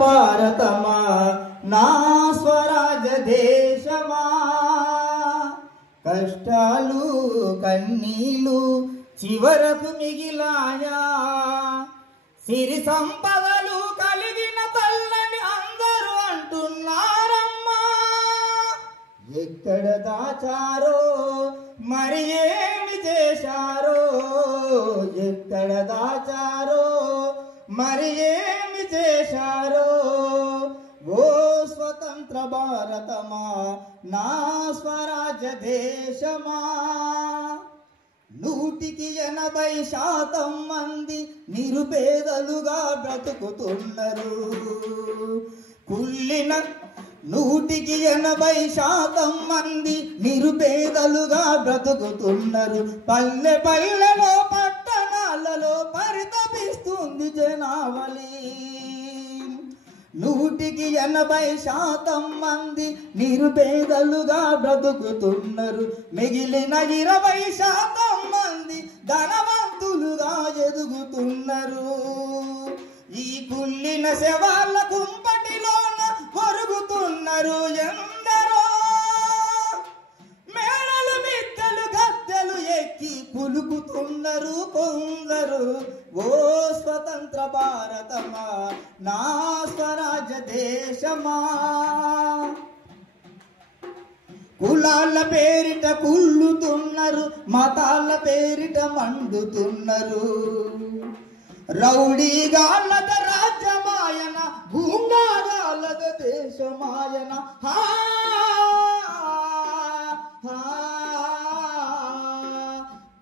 భారతమా నా స్వరాజ్య దేశమా, కష్టాలు కన్నీళ్ళు చివరకు మిగిలాయా, సిరి సంపదలు కలిగిన తల్లని అందరూ అంటున్నారమ్మా. ఎక్కడ దాచారో మరి ఏమి చేశారో, ఎక్కడ దాచారో మరి ఏమి చేశారో, ఓ స్వతంత్ర భారతమా నా స్వరాజ్య దేశమా. 100% మంది నిరుపేదలుగా బ్రతుకుతున్నారు. 100% మంది నిరుపేదలుగా బ్రతుకుతున్నారు. పల్లె పల్లెలో పట్టణాలలో పరితపిస్తుంది జనావళి. 100% మంది నిరుపేదలుగా బ్రతుకుతున్నారు. మిగిలిన 20% మంది ధనవంతులుగా ఎదుగుతున్నారు. ఈ కుళ్ళిన శవాల కుంపటిలోన కొరుగుతున్నారు ఎందరో. మేడలు మిద్దెలు గద్దెలు ఎక్కి పులుకుతున్నారు కొందరు. ఓ స్వతంత్ర భారతమా నా స్వరాజ్య దేశమా. కులాల పేరిట కుళ్ళుతున్నారు, మతాల పేరిట మండుతున్నారు. రౌడీగాళ్ళద రాజ్యమాయన, గూండాగాళ్ళద దేశమాయన.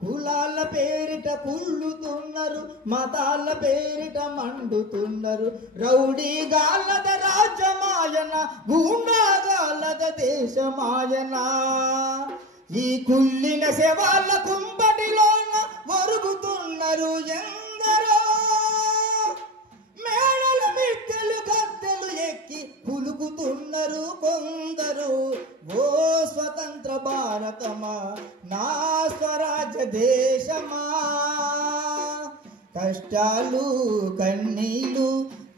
కులాల పేరిట కుళ్ళుతున్నారు, మతాల పేరిట మండుతున్నారు. రౌడీగాళ్ళద రాజ్యమాయన, గూండాగాళ్ళద దేశమాయన. ఈ కుళ్ళిన శవాల కుంపటిలోన ఒరుగుతున్నారు ఎందరో. మేడలు మిద్దెలు గద్దెలు ఎక్కి పులుకుతున్నారు కొందరు. ఓ స్వతంత్ర భారతమా నా స్వరాజ్య దేశమా. కష్టాలు కన్నీళ్ళు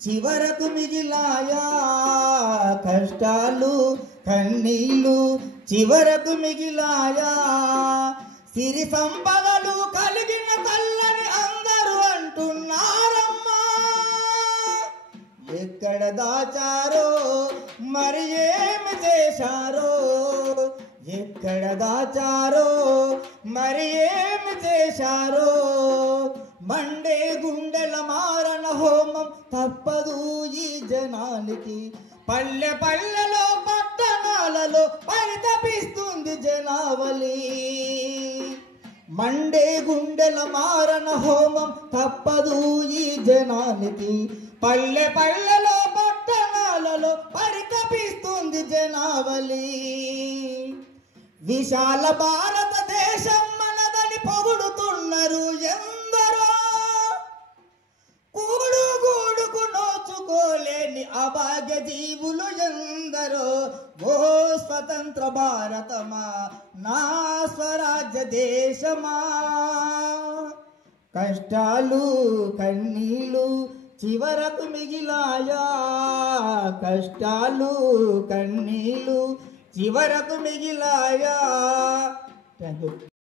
చివరకు మిగిలాయా, కష్టాలు కన్నీళ్ళు చివరకు మిగిలాయా. సిరి సంపదలు కలిగిన తల్లని అందరూ అంటున్నారమ్మా. ఎక్కడ దాచారో మరి ఏమి చేశారో, ఎక్కడ దాచారో మరి ఏమి చేశారో. మండే గుండెల మారణ హోమం తప్పదు ఈ జనానికి. పల్లె పల్లెలో పట్టణాలలో పరితపిస్తుంది జనావళి. మండే గుండెల మారణ హోమం తప్పదు ఈ జనానికి. పల్లె పల్లెలో పట్టణాలలో పరితపిస్తుంది జనావళి. విశాల భారతదేశం మనదని పొగుడుతున్నారు ఎందరో. కూడుగూడుకు నోచుకోలేని అభాగ్య జీవులు ఎందరో. ఓ స్వతంత్ర భారతమా నా స్వరాజ్య దేశమా. కష్టాలు కన్నీళ్ళు చివరకు మిగిలాయా, కష్టాలు కన్నీళ్ళు చివరకు మిగిలాయా. Thank you.